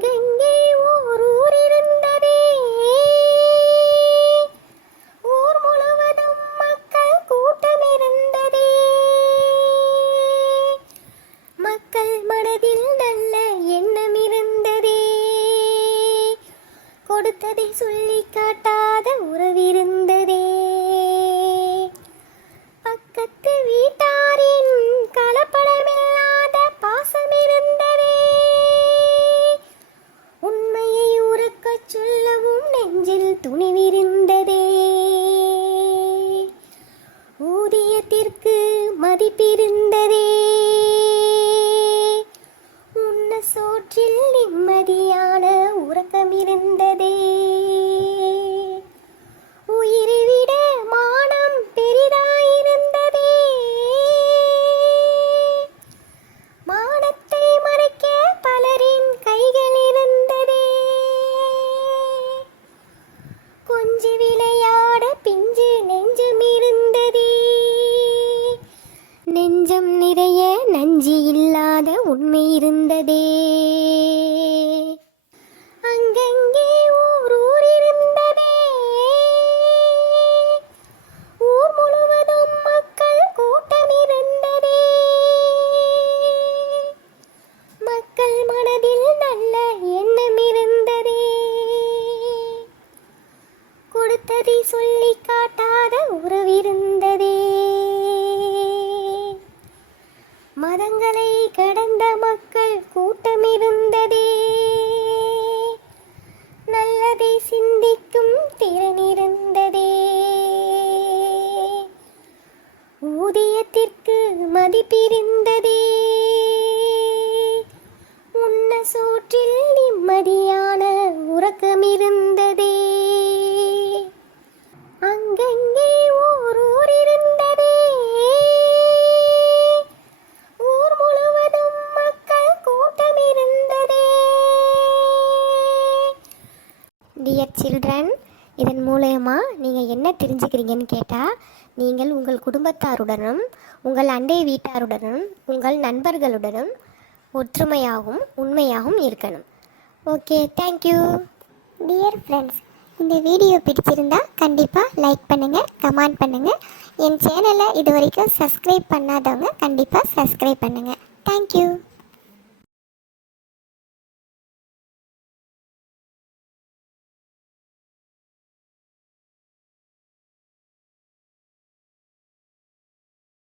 அங்கங்கே ஓர் ஊர் இருந்ததே, ஊர் முழுவதும் மக்கள் கூட்டம் இருந்ததே. மக்கள் மனதில் நல்ல எண்ணம் இருந்ததே, கொடுத்ததை சொல்லி காட்டாத உறவிருந்ததே. பக்கத்து வீட்டாரின் கலப்படமில்லாத பாசம் இருந்ததே, உண்மையை உறக்கச் சொல்லவும் நெஞ்சில் துணிவிருந்ததே. ஊதியத்திற்கு மதிப்பிருந்ததே, உண்ண சோற்றில் நிம்மதியான உறக்கம் இருந்ததே. உயிரை விட மானம் பெரிதாயிருந்ததே, மானத்தை மறைக்க பலரின் கைகள் இருந்ததே. கொஞ்சி விளையாட பிஞ்சு நெஞ்சம் இருந்ததே, நெஞ்சம் நிறைய நஞ்சு இல்லாத உண்மை இருந்ததே. அங்கங்கே ஊர் ஊர் இருந்ததே, ஊர் முழுவதும் மக்கள் கூட்டம் இருந்ததே. மக்கள் மனதில் நல்ல எண்ணம் இருந்ததே, கொடுத்ததை சொல்லி காட்டாத உறவிருந்ததே. மதங்களை கடந்த மக்கள் கூட்டம் இருந்ததே, நல்லதை சிந்திக்கும் திறன் இருந்ததே. ஊதியத்திற்கு மதிப்பிருந்ததே, உண்ண சோற்றில் நிம்மதியான உறக்கம் இருந்ததே. அங்கங்கே ஓர் ஊர் இருந்ததே, ஊர் முழுவதும் மக்கள் கூட்டம் இருந்ததே. டியர் சில்ட்ரன், இதன் மூலயமா நீங்கள் என்ன தெரிஞ்சுக்கிறீங்கன்னு கேட்டால், நீங்கள் உங்கள் குடும்பத்தாருடனும் உங்கள் அண்டை வீட்டாருடனும் உங்கள் நண்பர்களுடனும் ஒற்றுமையாகவும் உண்மையாகவும் இருக்கணும். Okay, thank you. டியர் ஃப்ரெண்ட்ஸ், இந்த வீடியோ பிடிச்சிருந்தா கண்டிப்பாக லைக் பண்ணுங்கள், கமெண்ட் பண்ணுங்கள். என் சேனலை இது வரைக்கும் சப்ஸ்கிரைப் பண்ணாதவங்க கண்டிப்பாக சப்ஸ்கிரைப் பண்ணுங்கள். தேங்க்யூ.